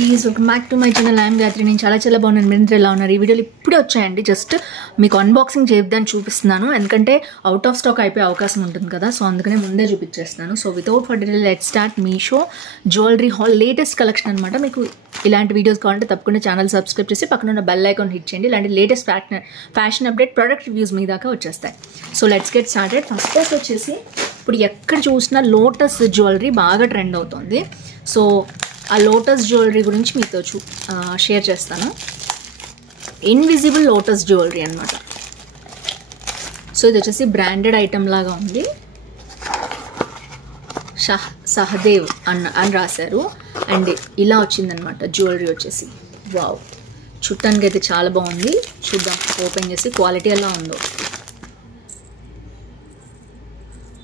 Please welcome back to my channel. I'm Gayatri. నేను చాలా బాగున్నాను. మీరు ఎలా ఉన్నారు? ఈ వీడియోలో ఇప్పుడే వచ్చాయండి. జస్ట్ మీకు అన్బాక్సింగ్ చేద్దామని చూపిస్తున్నాను, ఎందుకంటే అవుట్ ఆఫ్ స్టాక్ అయిపోయే అవకాశం ఉంటుంది కదా, సో అందుకనే ముందే చూపించేస్తున్నాను. So without further let's start Meesho jewellery haul latest collection అనమాట. మీకు ఇలాంటి వీడియోస్ కావాలంటే తప్పకుండా ఛానల్ సబ్స్క్రైబ్ చేసి పక్కన ఉన్న బెల్ ఐకాన్ హిట్ చేయండి. ఇలాంటి latest fashion update, product reviews మీ దాకా వచ్చేస్తాయి. So let's get started. First వచ్చేసి ఇప్పుడు ఎక్కడ చూసినా లోటస్ జ్యువెలరీ బాగా ట్రెండ్ అవుతుంది. సో ఆ లోటస్ జ్యువెలరీ గురించి మీతో షేర్ చేస్తాను. ఇన్విజిబుల్ లోటస్ జ్యువెలరీ అనమాట. సో ఇది వచ్చేసి బ్రాండెడ్ ఐటమ్ లాగా ఉంది. సహదేవ్ అని రాశారు. అండ్ ఇలా వచ్చిందనమాట జ్యువెలరీ వచ్చేసి. వావ్, చుట్టానికి అయితే చాలా బాగుంది. చూద్దాం ఓపెన్ చేసి క్వాలిటీ ఎలా ఉందో.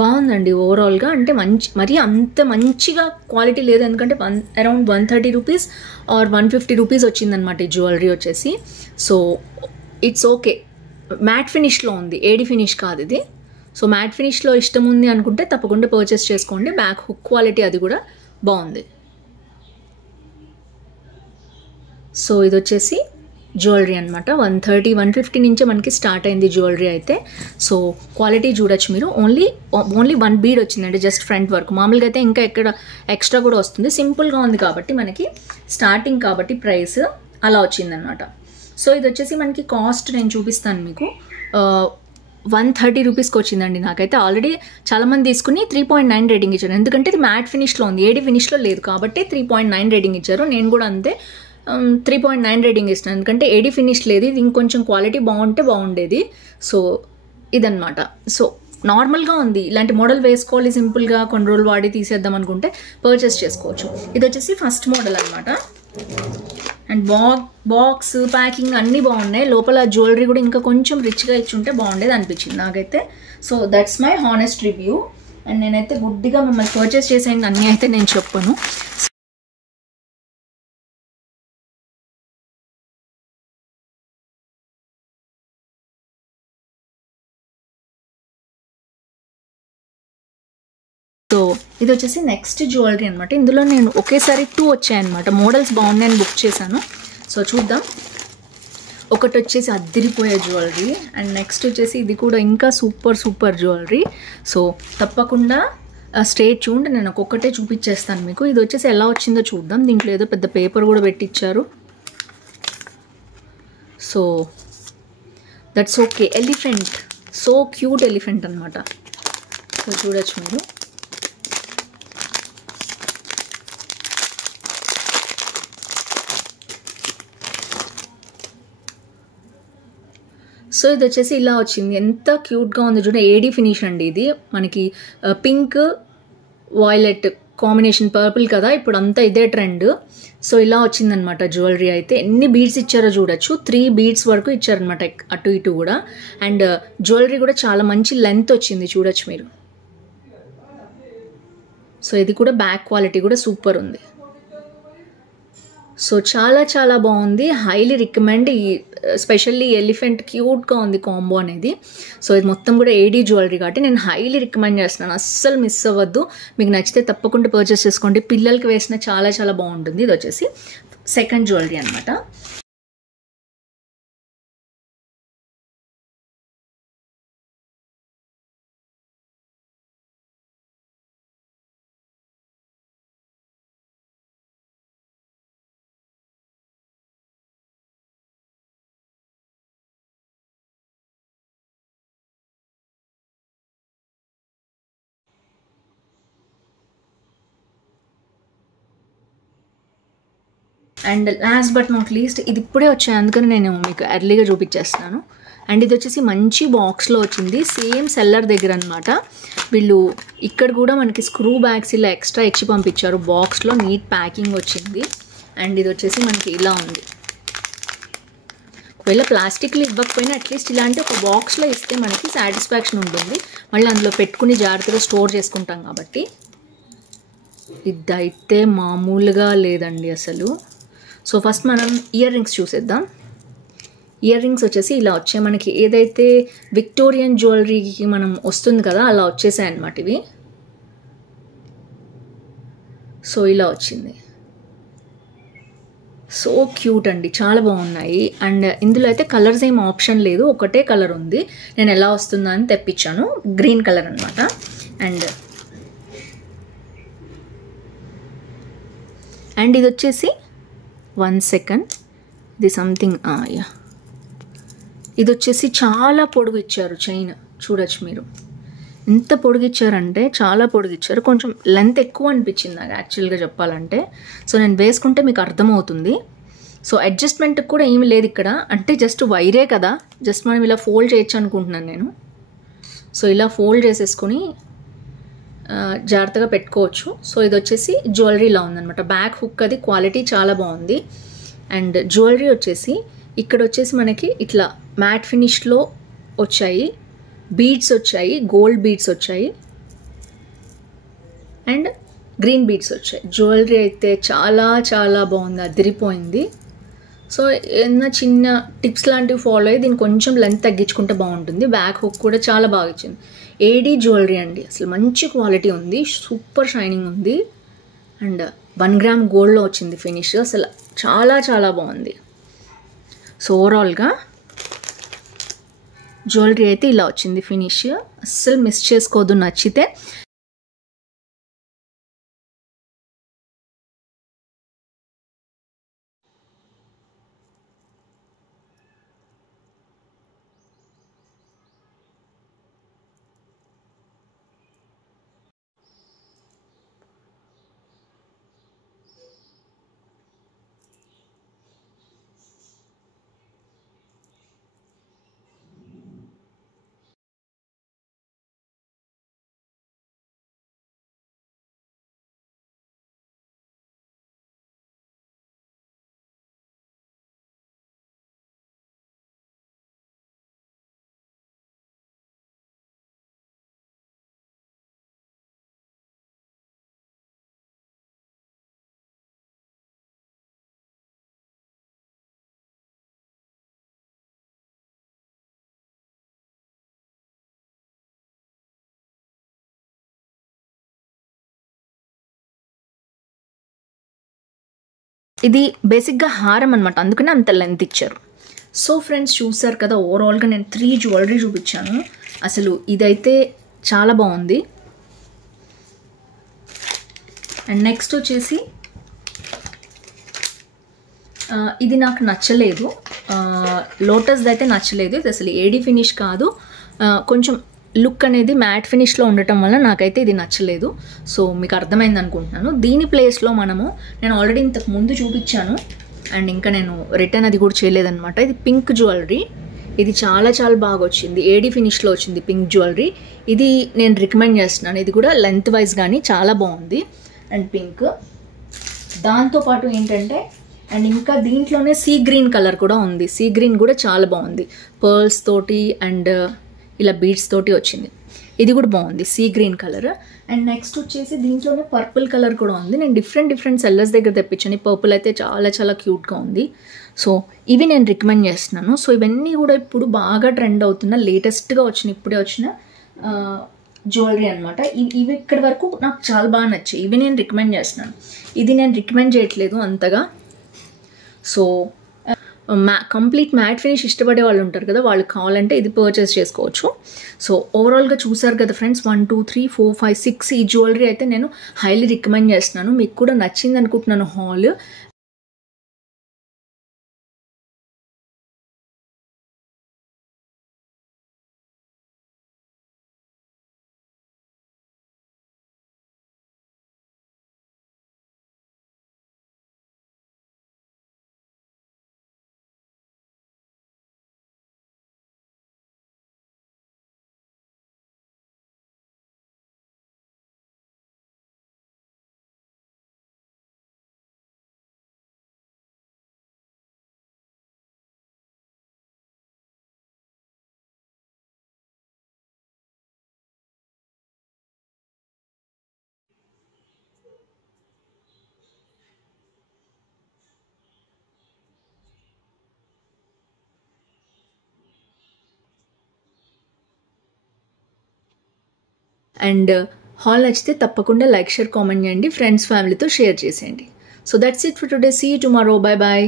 బాగుందండి ఓవరాల్గా. అంటే మరీ అంత మంచిగా క్వాలిటీ లేదు, ఎందుకంటే అరౌండ్ 130 రూపీస్ ఆర్ 150 రూపీస్ వచ్చిందనమాట ఈ జ్యువెలరీ వచ్చేసి. So it's okay. మ్యాట్ ఫినిష్లో ఉంది, ఏడి ఫినిష్ కాదు ఇది. సో మ్యాట్ ఫినిష్లో ఇష్టం ఉంది అనుకుంటే తప్పకుండా పర్చేస్ చేసుకోండి. బ్యాక్ హుక్ క్వాలిటీ అది కూడా బాగుంది. సో ఇది వచ్చేసి జ్యువెలరీ అనమాట. 130, 150 నుంచే మనకి స్టార్ట్ అయింది జ్యువెలరీ అయితే. సో క్వాలిటీ చూడొచ్చు మీరు. ఓన్లీ 1 బీడ్ వచ్చిందండి, జస్ట్ ఫ్రంట్ వర్క్. మామూలుగా అయితే ఇంకా ఎక్స్ట్రా కూడా వస్తుంది. సింపుల్గా ఉంది కాబట్టి మనకి స్టార్టింగ్ కాబట్టి ప్రైస్ అలా వచ్చిందనమాట. సో ఇది వచ్చేసి మనకి కాస్ట్ నేను చూపిస్తాను మీకు. 130 రూపీస్కి వచ్చిందండి. నాకైతే ఆల్రెడీ చాలామంది తీసుకుని 3.9 రేటింగ్ ఇచ్చారు, ఎందుకంటే ఇది మ్యాట్ ఫినిష్లో ఉంది, ఏడి ఫినిష్లో లేదు కాబట్టి 3.9 రేటింగ్ ఇచ్చారు. నేను కూడా అంతే 3.9 రేటింగ్ ఇస్తాను, ఎందుకంటే ఏడి ఫినిష్ లేదు. ఇది ఇంకొంచెం క్వాలిటీ బాగుంటే బాగుండేది. సో ఇదనమాట. సో నార్మల్గా ఉంది. ఇలాంటి మోడల్ వేసుకోవాలి సింపుల్గా, కొన్ని రోజులు వాడి తీసేద్దాం అనుకుంటే పర్చేస్ చేసుకోవచ్చు. ఇది వచ్చేసి ఫస్ట్ మోడల్ అనమాట. అండ్ బాక్స్ ప్యాకింగ్ అన్నీ బాగున్నాయి. లోపల జ్యువెలరీ కూడా ఇంకా కొంచెం రిచ్గా ఇచ్చుంటే బాగుండేది అనిపించింది నాకైతే. So that's my honest review. And నేనైతే గుడ్డిగా మిమ్మల్ని పర్చేస్ చేసేయండి అన్నీ అయితే నేను చెప్పను. సో ఇది వచ్చేసి నెక్స్ట్ జ్యువెలరీ అనమాట. ఇందులో నేను ఒకేసారి 2 వచ్చాయన్నమాట. మోడల్స్ బాగున్నాయని బుక్ చేశాను. సో చూద్దాం. ఒకటి వచ్చేసి అద్దిరిపోయే జ్యువెలరీ, అండ్ నెక్స్ట్ వచ్చేసి ఇది కూడా ఇంకా సూపర్ జ్యువెలరీ. సో తప్పకుండా స్టేట్ చూడండి, నేను ఒక్కొక్కటే చూపించేస్తాను మీకు. ఇది వచ్చేసి ఎలా వచ్చిందో చూద్దాం. దీంట్లో ఏదో పెద్ద పేపర్ కూడా పెట్టించారు. So that's okay. Elephant, so cute elephant అనమాట. సో చూడొచ్చు మీరు. సో ఇది వచ్చేసి ఇలా వచ్చింది. ఎంత క్యూట్గా ఉంది చూడండి. ఏడీ ఫినిష్ అండి ఇది. మనకి పింక్ వాయిలెట్ కాంబినేషన్, పర్పుల్ కదా ఇప్పుడు అంతా ఇదే ట్రెండ్. సో ఇలా వచ్చిందనమాట జ్యువెలరీ అయితే. ఎన్ని బీడ్స్ ఇచ్చారో చూడొచ్చు. 3 బీడ్స్ వరకు ఇచ్చారనమాట అటు ఇటు కూడా. అండ్ జ్యువెలరీ కూడా చాలా మంచి లెంత్ వచ్చింది, చూడొచ్చు మీరు. సో ఇది కూడా బ్యాక్ క్వాలిటీ కూడా సూపర్ ఉంది. సో చాలా బాగుంది. Highly recommend. ఈ స్పెషల్లీ ఎలిఫెంట్ క్యూట్గా ఉంది కాంబో అనేది. సో ఇది మొత్తం కూడా ఏడీ జ్యువెలరీ కాబట్టి నేను హైలీ రికమెండ్ చేస్తున్నాను. అస్సలు మిస్ అవ్వద్దు. మీకు నచ్చితే తప్పకుండా పర్చేస్ చేసుకోండి. పిల్లలకి వేసిన చాలా బాగుంటుంది. ఇది వచ్చేసి సెకండ్ జ్యువెలరీ అనమాట. And last but not least, ఇది ఇప్పుడే వచ్చాయి, అందుకని నేను మీకు ఎర్లీగా చూపించేస్తున్నాను. అండ్ ఇది వచ్చేసి మంచి బాక్స్లో వచ్చింది, సేమ్ సెల్లర్ దగ్గర అనమాట. వీళ్ళు ఇక్కడ కూడా మనకి స్క్రూ బ్యాగ్స్ ఇలా ఎక్స్ట్రా ఇచ్చి పంపించారు. బాక్స్లో నీట్ ప్యాకింగ్ వచ్చింది. అండ్ ఇది వచ్చేసి మనకి ఇలా ఉంది. ఒకవేళ ప్లాస్టిక్లు ఇవ్వకపోయినా అట్లీస్ట్ ఇలాంటి ఒక బాక్స్లో ఇస్తే మనకి సాటిస్ఫాక్షన్ ఉంటుంది. మళ్ళీ అందులో పెట్టుకుని జాగ్రత్తగా స్టోర్ చేసుకుంటాం కాబట్టి. ఇదైతే మామూలుగా లేదండి అసలు. సో ఫస్ట్ మనం ఇయర్ రింగ్స్ చూసేద్దాం. ఇయర్ రింగ్స్ వచ్చేసి ఇలా వచ్చాయి. మనకి ఏదైతే విక్టోరియన్ జ్యువెలరీకి మనం వస్తుంది కదా అలా వచ్చేసాయి అన్నమాట ఇవి. సో ఇలా వచ్చింది. సో క్యూట్ అండి, చాలా బాగున్నాయి. అండ్ ఇందులో అయితే కలర్స్ ఏం ఆప్షన్ లేదు, ఒకటే కలర్ ఉంది. నేను ఎలా వస్తుందా అని తెప్పించాను, గ్రీన్ కలర్ అనమాట. అండ్ ఇది వచ్చేసి 1 సెకండ్, ఇది సంథింగ్ యా, ఇది వచ్చేసి చాలా పొడుగు ఇచ్చారు చైన్. చూడొచ్చు మీరు ఎంత పొడిగిచ్చారంటే చాలా పొడిగిచ్చారు. కొంచెం లెంత్ ఎక్కువ అనిపించింది నాకు యాక్చువల్గా చెప్పాలంటే. సో నేను వేసుకుంటే మీకు అర్థమవుతుంది. సో అడ్జస్ట్మెంట్కి కూడా ఏమి లేదు ఇక్కడ, అంటే జస్ట్ వైరే కదా, జస్ట్ మనం ఇలా ఫోల్డ్ చేయొచ్చు అనుకుంటున్నాను నేను. సో ఇలా ఫోల్డ్ చేసేసుకొని జాగ్రత్తగా పెట్టుకోవచ్చు. సో ఇది వచ్చేసి జ్యువెలరీలా ఉందన్నమాట. బ్యాక్ హుక్ అది క్వాలిటీ చాలా బాగుంది. అండ్ జ్యువెలరీ వచ్చేసి ఇక్కడ వచ్చేసి మనకి ఇట్లా మ్యాట్ ఫినిష్లో వచ్చాయి, బీడ్స్ వచ్చాయి, గోల్డ్ బీడ్స్ వచ్చాయి అండ్ గ్రీన్ బీడ్స్ వచ్చాయి. జ్యువెలరీ అయితే చాలా చాలా బాగుంది, అదిరిపోయింది. సో ఏదైనా చిన్న టిప్స్ లాంటివి ఫాలో అయ్యి దీన్ని కొంచెం లెంత్ తగ్గించుకుంటే బాగుంటుంది. బ్యాక్ హుక్ కూడా చాలా బాగా ఇచ్చింది. ఏడీ జ్యువెలరీ అండి, అసలు మంచి క్వాలిటీ ఉంది, సూపర్ షైనింగ్ ఉంది. అండ్ 1 గ్రామ్ గోల్డ్లో వచ్చింది ఫినిష్, అసలు చాలా చాలా బాగుంది. సో ఓవరాల్గా జ్యువెలరీ అయితే ఇలా వచ్చింది ఫినిష్, అస్సలు మిస్ చేసుకోవద్దు నచ్చితే. ఇది బేసిక్గా హారం అనమాట, అందుకనే అంత లెంత్ ఇచ్చారు. సో ఫ్రెండ్స్ చూసారు కదా, ఓవరాల్గా నేను 3 జ్యువెలరీ చూపించాను. అసలు ఇదైతే చాలా బాగుంది. అండ్ నెక్స్ట్ వచ్చేసి ఇది నాకు నచ్చలేదు, లోటస్ది అయితే నచ్చలేదు. ఇది అసలు ఏడీ ఫినిష్ కాదు, కొంచెం లుక్ అనేది మ్యాట్ ఫినిష్లో ఉండటం వల్ల నాకైతే ఇది నచ్చలేదు. సో మీకు అర్థమైంది అనుకుంటున్నాను. దీని ప్లేస్లో నేను ఆల్రెడీ ఇంతకు ముందు చూపించాను అండ్ ఇంకా నేను రిటర్న్ అది కూడా చేయలేదన్నమాట. ఇది పింక్ జ్యువెలరీ, ఇది చాలా చాలా బాగా వచ్చింది, ఏడీ ఫినిష్లో వచ్చింది పింక్ జ్యువెలరీ. ఇది నేను రికమెండ్ చేస్తున్నాను, ఇది కూడా లెంత్ వైజ్ కానీ చాలా బాగుంది. అండ్ పింక్ దాంతోపాటు ఏంటంటే అండ్ ఇంకా దీంట్లోనే సీ గ్రీన్ కలర్ కూడా ఉంది. సీ గ్రీన్ కూడా చాలా బాగుంది, పర్ల్స్ తోటి అండ్ ఇలా బీడ్స్ తోటి వచ్చింది. ఇది కూడా బాగుంది, sea green colour. And next వచ్చేసి దీంట్లోనే పర్పుల్ కలర్ కూడా ఉంది. నేను డిఫరెంట్ సెల్లర్స్ దగ్గర తెప్పించాను. ఈ పర్పుల్ అయితే చాలా చాలా క్యూట్గా ఉంది. సో ఇవి నేను రికమెండ్ చేస్తున్నాను. సో ఇవన్నీ కూడా ఇప్పుడు బాగా ట్రెండ్ అవుతున్న లేటెస్ట్గా ఇప్పుడే వచ్చిన జ్యువెలరీ అనమాట. ఇవి ఇక్కడి వరకు నాకు చాలా బాగా నచ్చాయి, ఇవి నేను రికమెండ్ చేస్తున్నాను. ఇది నేను రికమెండ్ చేయట్లేదు అంతగా. సో కంప్లీట్ మ్యాట్ ఫినిష్ ఇష్టపడే వాళ్ళు ఉంటారు కదా, వాళ్ళు కావాలంటే ఇది పర్చేస్ చేసుకోవచ్చు. సో ఓవరాల్గా చూసారు కదా ఫ్రెండ్స్, 1 2 3 4 5 6 ఈ జ్యువెలరీ అయితే నేను హైలీ రికమెండ్ చేస్తున్నాను. మీకు కూడా నచ్చింది అనుకుంటున్నాను హాల్. అండ్ హాల్ నచ్చితే తప్పకుండా లైక్ షేర్ కామెంట్ చేయండి, ఫ్రెండ్స్ ఫ్యామిలీతో షేర్ చేసేయండి. So that's it for today. See you tomorrow. Bye bye.